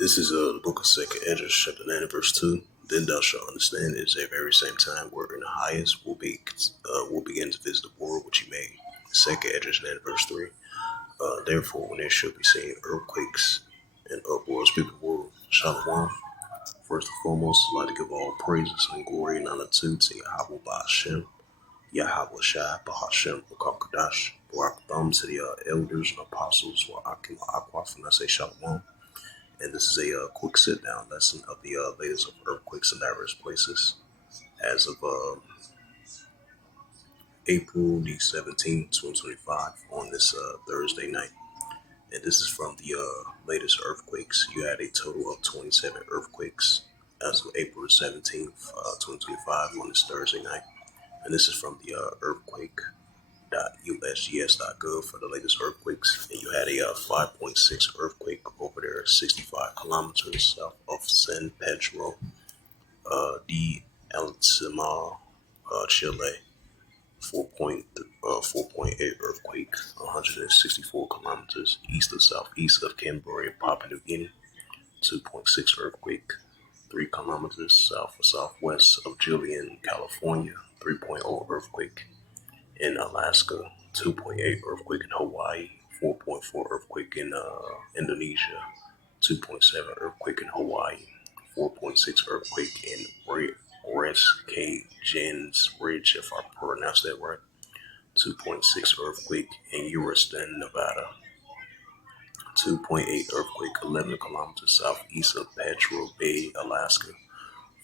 This is the book of Second Ezra, chapter 9, verse 2. Then thou shalt understand it is at very same time where in the highest will begin to visit the world which he made. Second Ezra 9, verse 3. Therefore, when there shall be seen earthquakes and uproars through the world, Shalom. First and foremost, I'd like to give all praises and glory and honor to Yahweh Ba'Hashem, Yahweh Shai Ba'Hashem, Bakakadash, Barak to the elders and apostles, Wa'akim Aquaf, and I say Shalom. And this is a quick sit-down lesson of the latest of earthquakes in diverse places as of April the 17th, 2025 on this Thursday night. And this is from the latest earthquakes. You had a total of 27 earthquakes as of April the 17th, 2025 on this Thursday night. And this is from the earthquake.usgs.gov for the latest earthquakes. And you had a 5.6 earthquake over there, 65 kilometers south of San Pedro de Alcima, Chile. 4.8 earthquake, 164 kilometers east of southeast of Canberra, Papua New Guinea. 2.6 earthquake, 3 kilometers south or southwest of Julian, California. 3.0 earthquake in Alaska. 2.8 earthquake in Hawaii. 4.4 earthquake in Indonesia. 2.7 earthquake in Hawaii. 4.6 earthquake in Jens Ridge, if I pronounced that right. 2.6 earthquake in Euroston, Nevada. 2.8 earthquake 11 kilometers southeast of Petro Bay, Alaska.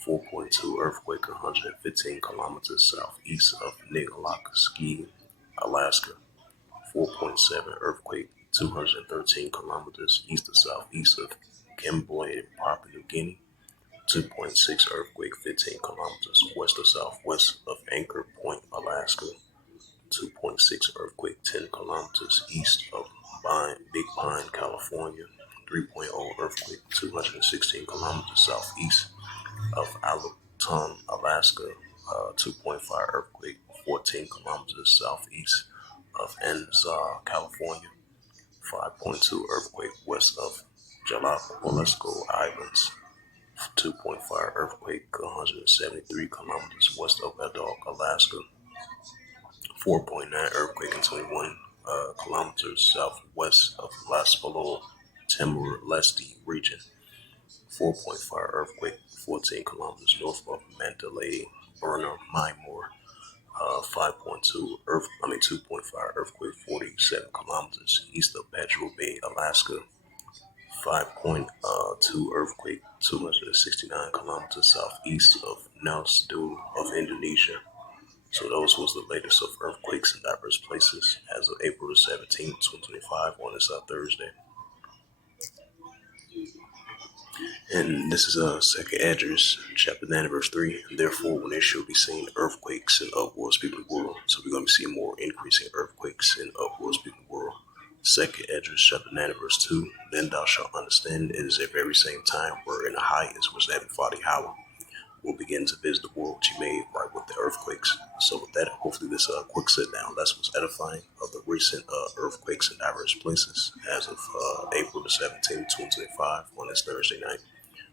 4.2 earthquake 115 kilometers southeast of Nigalaski, Alaska. 4.7 earthquake 213 kilometers east of southeast of Kimboy, Papua New Guinea. 2.6 earthquake 15 kilometers west of southwest of Anchor Point, Alaska. 2.6 earthquake 10 kilometers east of Big Pine, California. 3.0 earthquake 216 kilometers southeast of Allentown, Alaska. 2.5 earthquake 14 kilometers southeast of Anzar, California. 5.2 earthquake west of Jalapuesco Islands. 2.5 earthquake 173 kilometers west of Adok, Alaska. 4.9 earthquake in 21 kilometers southwest of Las Palmas, Timor-Leste region. 4.5 earthquake 14 kilometers north of Mandalay, Burner, Mymore. 2.5 earthquake 47 kilometers east of Petro Bay, Alaska. 5.2 earthquake 269 kilometers southeast of Nusdu of Indonesia. So those was the latest of earthquakes in diverse places as of April 17th, 2025 on this Thursday. And this is Second Ezra, chapter 9, verse 3. Therefore, when there shall be seen earthquakes and uproars people in the world. So we're going to be seeing more increasing earthquakes and uproars people in the world. Second Ezra, chapter 9, verse 2. Then thou shalt understand it is at very same time where in the highest was that Father Yahweh will begin to visit the world which he made right with the earthquakes. So with that, hopefully this quick sit-down lesson was edifying of the recent earthquakes in diverse places as of April the 17th, 2025 on this Thursday night.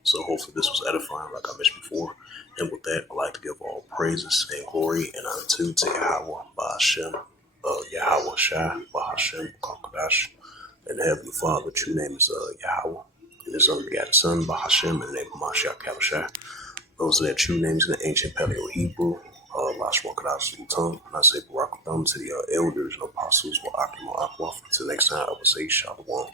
So hopefully this was edifying like I mentioned before. And with that, I'd like to give all praises and glory and honor to Yahweh Ba'Hashem, Yahweh Shai Ba'Hashem, Kakadash, and the Heavenly Father. True name is Yahweh. And his only begotten Son, Ba'Hashem, in the name of Mashiach Kabashai. Those are their true names in the ancient Paleo-Hebrew, Lashwakadash Sultan. And I say Barak to the elders and apostles, Wa'akim Aquaf. Until next time, I will say Shalom.